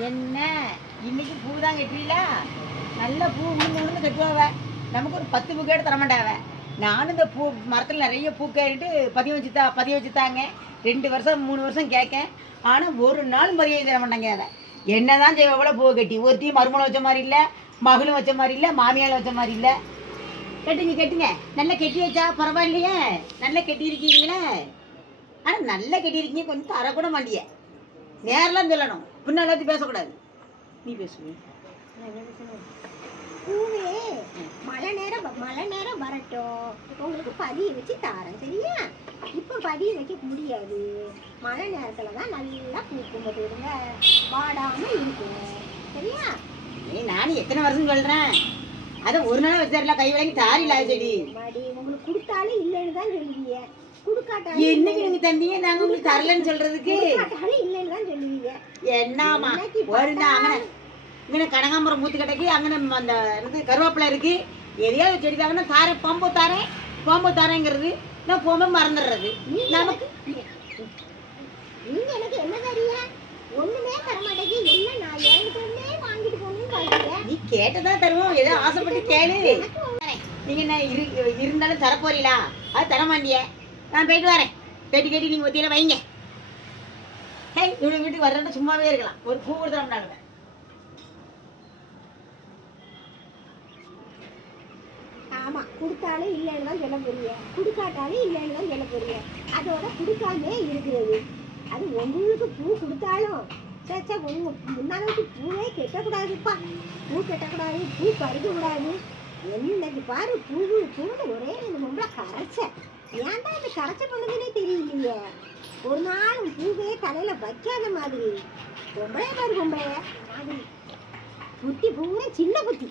என்ன இன்னைக்கு பூ தான் கட்டுறீங்களா? நல்ல பூ உளுந்து உளுந்து கட்டுவாவ. நமக்கு ஒரு 10 பூ கேட்டு தரமாட்டாவ. நானும் இந்த பூ மரத்தில் நிறைய பூ கேட்டுட்டு பதிய வச்சுத்தாங்க. 2 வருஷம் 3 வருஷம் கேட்கேன். ஆனால் ஒரு நாளும் பதிய வச்சு தர மாட்டாங்க. அதை என்னதான் செய்வ கூட பூ கட்டி ஒருத்தி மருமலை வச்ச மாதிரி இல்லை, மகளும் வச்ச மாதிரி இல்லை, மாமியால் வச்ச மாதிரி இல்லை. கட்டுங்க கட்டுங்க, நல்லா கட்டி வச்சா பரவாயில்லையே. நல்லா கட்டியிருக்கீங்களே. ஆனால் நல்லா கட்டியிருக்கீங்க, கொஞ்சம் தரக்கூட மாட்டிய. நேரெலாம் சொல்லணும், பின்னால் எல்லாத்தையும் பேசக்கூடாது. நீ பேசுவேன். பூவே மழை நேரம் வரட்டும், உங்களுக்கு பதிய வச்சு தாரேன். சரியா? இப்போ பதிய வைக்க முடியாது. மழை நேரத்தில் தான் நல்லா பூக்கும் போதுங்க, வாடாமல் இருக்கும். சரியா? நானும் எத்தனை வருஷம் சொல்கிறேன். அதை ஒரு நாள் வச்சாருல கை விளங்கி தாரி இல்லாத செடி மடி உங்களுக்கு கொடுத்தாலும் இல்லைன்னு தான் சொல்லுவீங்க. கொடுக்காட்டாலும் என்னைக்கு நீங்க தந்தீங்க நாங்க உங்களுக்கு தரலன்னு சொல்றதுக்கு? இல்லைன்னு தான் சொல்லுவீங்க. என்னமா ஒரு அங்கே இங்கே கனகாம்பரம் மூத்து கடைக்கு அங்கே அந்த இது கருவேப்பிலை இருக்கு. எதையாவது செடி தாங்கன்னா தாரேன், பாம்பு தாரேங்கிறது நான் போகும்போது மறந்துடுறது. நமக்கு நீங்க எனக்கு என்ன தரீங்க? ஒண்ணுமே தர மாட்டேங்க. எல்லாம் நான் ஏழுமே வாங்கிட்டு போகணும்னு சொல்றீங்க. நீ கேட்டதான் தருவோம், ஏதோ ஆசைப்பட்டு கேளு. நீங்க என்ன இருந்தாலும் தரப்போறீங்களா? அது தரமாட்டிய. நான் போயிட்டு வரேன். கேட்டி நீங்க ஒத்தியில வைங்க. இவங்க வீட்டுக்கு வர்றேன்னா சும்மாவே இருக்கலாம். ஒரு பூ கொடுத்துறோம்னாங்க. ஆமா, கொடுத்தாலும் இல்லைன்னு தான் சொல்ல போறீங்க, கொடுக்காட்டாலும் இல்லைன்னு தான் சொல்ல போறீங்க. அதோட கொடுக்காமே இருக்கிறது. அது உங்களுக்கு பூ கொடுத்தாலும் சேச்சா உங்க முன்னாடி பூவே கெட்டக்கூடாதுப்பா. பூ கெட்டக்கூடாது, பூ பறிக்கக்கூடாது. என்னைக்கு பாரு பூன்னு ஒரே ரொம்ப கரைச்ச. ஏன்டா இந்த கரைச்ச பண்ணுதுன்னே தெரியலையே. ஒரு நாள் பூவே தலையில வைக்காத மாதிரி. பொம்பளைய பாரு, பொம்பளைய மாதிரி புத்தி பூரா சின்ன புத்தி.